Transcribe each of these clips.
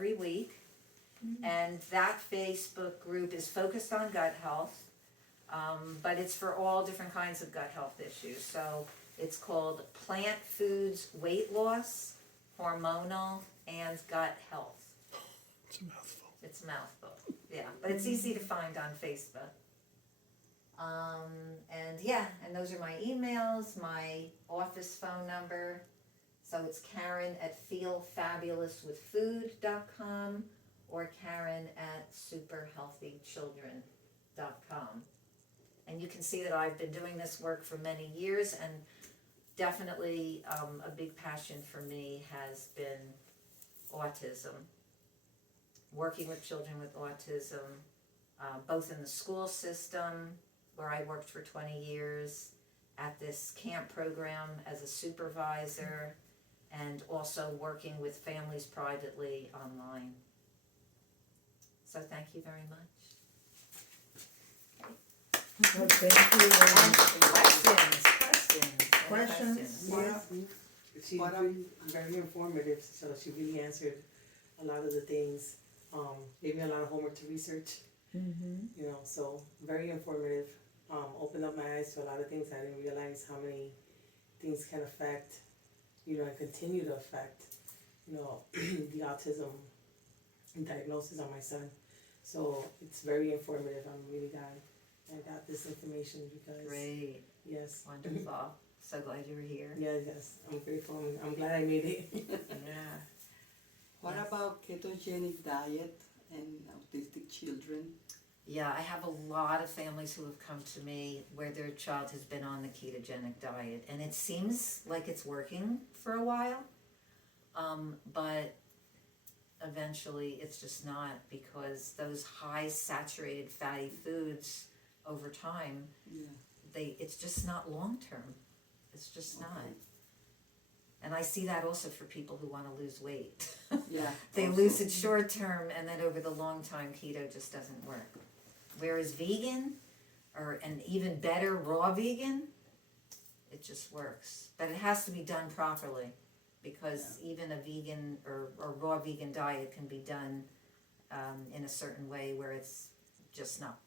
every week. And that Facebook group is focused on gut health, but it's for all different kinds of gut health issues. So it's called Plant Foods Weight Loss, Hormonal, and Gut Health. It's a mouthful. It's a mouthful, yeah, but it's easy to find on Facebook. And those are my emails, my office phone number. So it's Karen at feelfabulouswithfood.com or Karen at superhealthychildren.com. And you can see that I've been doing this work for many years, and definitely a big passion for me has been autism. Working with children with autism, both in the school system, where I worked for 20 years, at this camp program as a supervisor, and also working with families privately online. So thank you very much. Well, thank you. And questions? Yeah. She's very informative, so she really answered a lot of the things, gave me a lot of homework to research, you know, so very informative. Opened up my eyes to a lot of things. I didn't realize how many things can affect, you know, and continue to affect, you know, the autism diagnosis on my son. So it's very informative. I'm really glad I got this information because, Great, yes. wonderful. So glad you were here. Yes, I'm grateful. I'm glad I made it. Yeah. What about ketogenic diet and autistic children? Yeah, I have a lot of families who have come to me where their child has been on the ketogenic diet, and it seems like it's working for a while, but eventually it's just not, because those high saturated fatty foods over time, it's just not long term. It's just not. And I see that also for people who want to lose weight. Yeah. They lose it short term, and then over the long time, keto just doesn't work. Whereas vegan, and even better, raw vegan, it just works. But it has to be done properly, because even a vegan or raw vegan diet can be done in a certain way where it's just not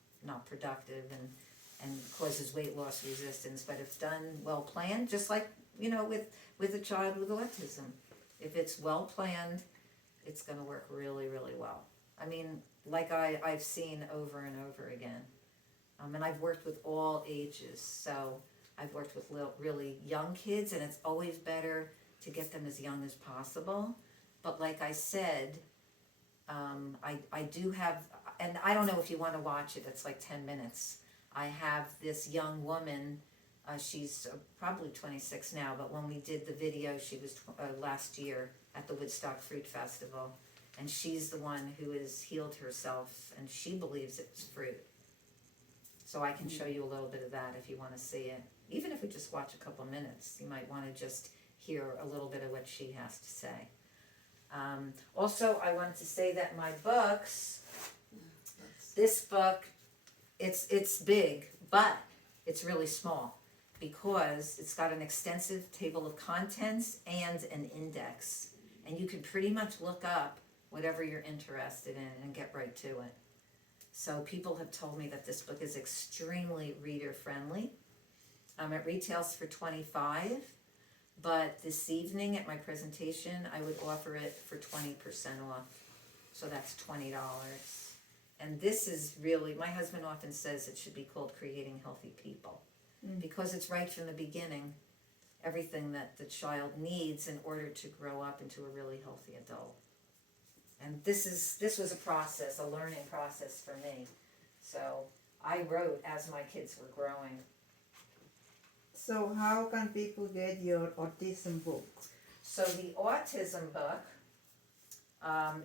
productive and causes weight loss resistance. But if done well planned, just like, you know, with a child with autism, if it's well planned, it's going to work really, really well. I mean, like I've seen over and over again. And I've worked with all ages, so I've worked with really young kids, and it's always better to get them as young as possible. But like I said, I do have, and I don't know if you want to watch it, it's like 10 minutes. I have this young woman, she's probably 26 now, but when we did the video, she was last year at the Woodstock Fruit Festival. And she's the one who has healed herself, and she believes it's fruit. So I can show you a little bit of that if you want to see it. Even if we just watch a couple minutes, you might want to just hear a little bit of what she has to say. Also, I wanted to say that my books, this book, it's big, but it's really small, because it's got an extensive table of contents and an index. And you can pretty much look up whatever you're interested in and get right to it. So people have told me that this book is extremely reader friendly. It retails for $25, but this evening at my presentation I would offer it for 20% off. So that's $20. And this is really, my husband often says it should be called Creating Healthy People, because it's right from the beginning, everything that the child needs in order to grow up into a really healthy adult. And this was a process, a learning process for me. So I wrote as my kids were growing. So how can people get your autism book? So the autism book,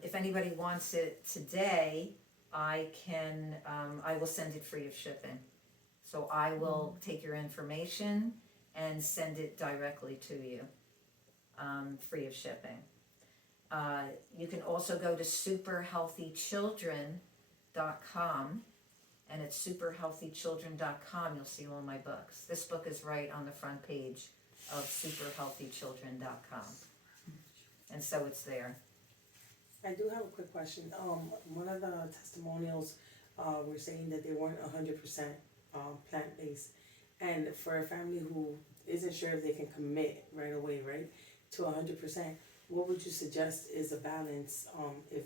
if anybody wants it today, I will send it free of shipping. So I will take your information and send it directly to you, free of shipping. You can also go to superhealthychildren.com, and at superhealthychildren.com you'll see all my books. This book is right on the front page of superhealthychildren.com, and so it's there. I do have a quick question. One of the testimonials, were saying that they weren't 100%, plant-based. And for a family who isn't sure if they can commit right away, right, to 100%, what would you suggest is a balance, if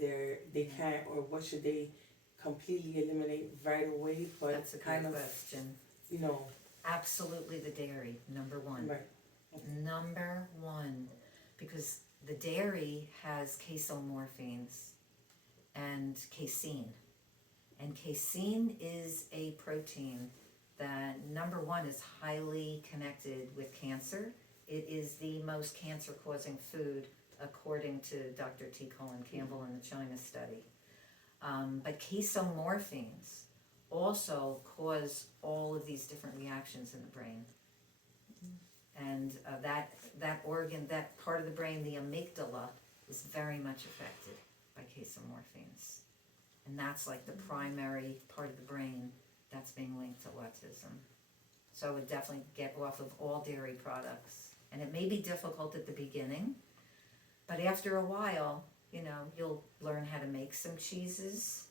they can't, or what should they completely eliminate right away, but That's a kind good of, question. you know, Absolutely the dairy, number one. right, Number one, because the dairy has casomorphines and casein. And casein is a protein that, number one, is highly connected with cancer. It is the most cancer-causing food, according to Dr. T. Colin Campbell in the China study. But casomorphines also cause all of these different reactions in the brain. And that organ, that part of the brain, the amygdala, is very much affected by casomorphines. And that's like the primary part of the brain that's being linked to autism. So I would definitely get off of all dairy products. And it may be difficult at the beginning, but after a while, you know, you'll learn how to make some cheeses.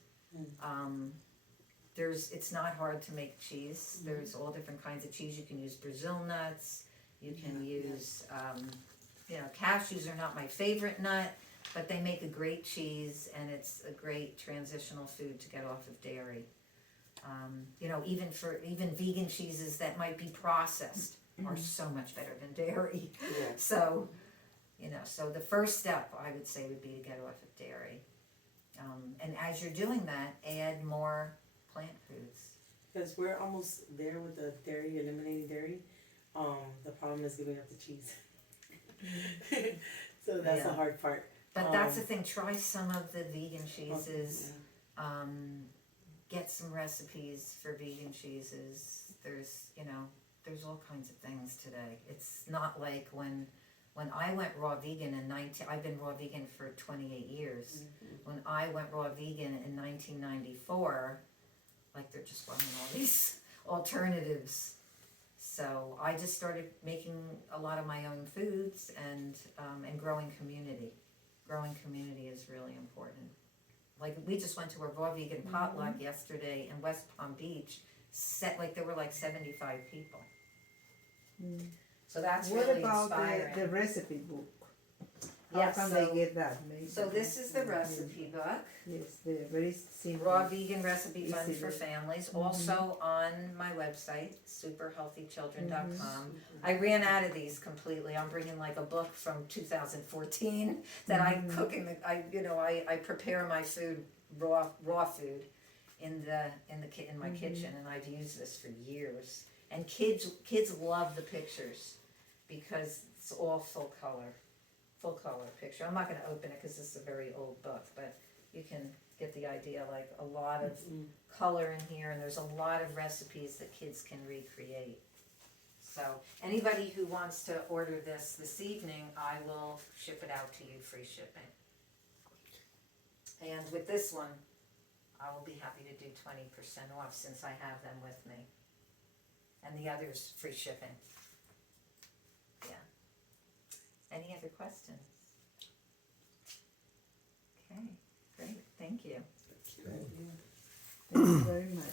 It's not hard to make cheese. There's all different kinds of cheese. You can use Brazil nuts. You can use, cashews are not my favorite nut, but they make a great cheese, and it's a great transitional food to get off of dairy. Even vegan cheeses that might be processed are so much better than dairy. yeah. So, so the first step I would say would be to get off of dairy. And as you're doing that, add more plant foods. Because we're almost there with the dairy, eliminating dairy. The problem is giving up the cheese. So that's the Yeah. hard part. But that's the thing, try some of the vegan cheeses. Get some recipes for vegan cheeses. There's all kinds of things today. It's not like when I went raw vegan I've been raw vegan for 28 years. When I went raw vegan in 1994, like there just wasn't all these alternatives. So I just started making a lot of my own foods and growing community. Growing community is really important. Like we just went to a raw vegan potluck yesterday in West Palm Beach. There were like 75 people. So that's What really about inspiring. the recipe book? How Yes, can so- they get that? Maybe. So this is the recipe book. Yes, they're very simple. Raw Vegan Recipe Fund Easy for to- Families, also on my website, superhealthychildren.com. I ran out of these completely. I'm bringing like a book from 2014 that I cook I prepare my food, raw food, in my kitchen, and I've used this for years. And kids love the pictures because it's all full color picture. I'm not going to open it because this is a very old book, but you can get the idea, like a lot of color in here, and there's a lot of recipes that kids can recreate. So anybody who wants to order this evening, I will ship it out to you, free shipping. And with this one, I will be happy to do 20% off since I have them with me. And the others, free shipping. Yeah. Any other questions? Okay, great, thank you. Thank you very much.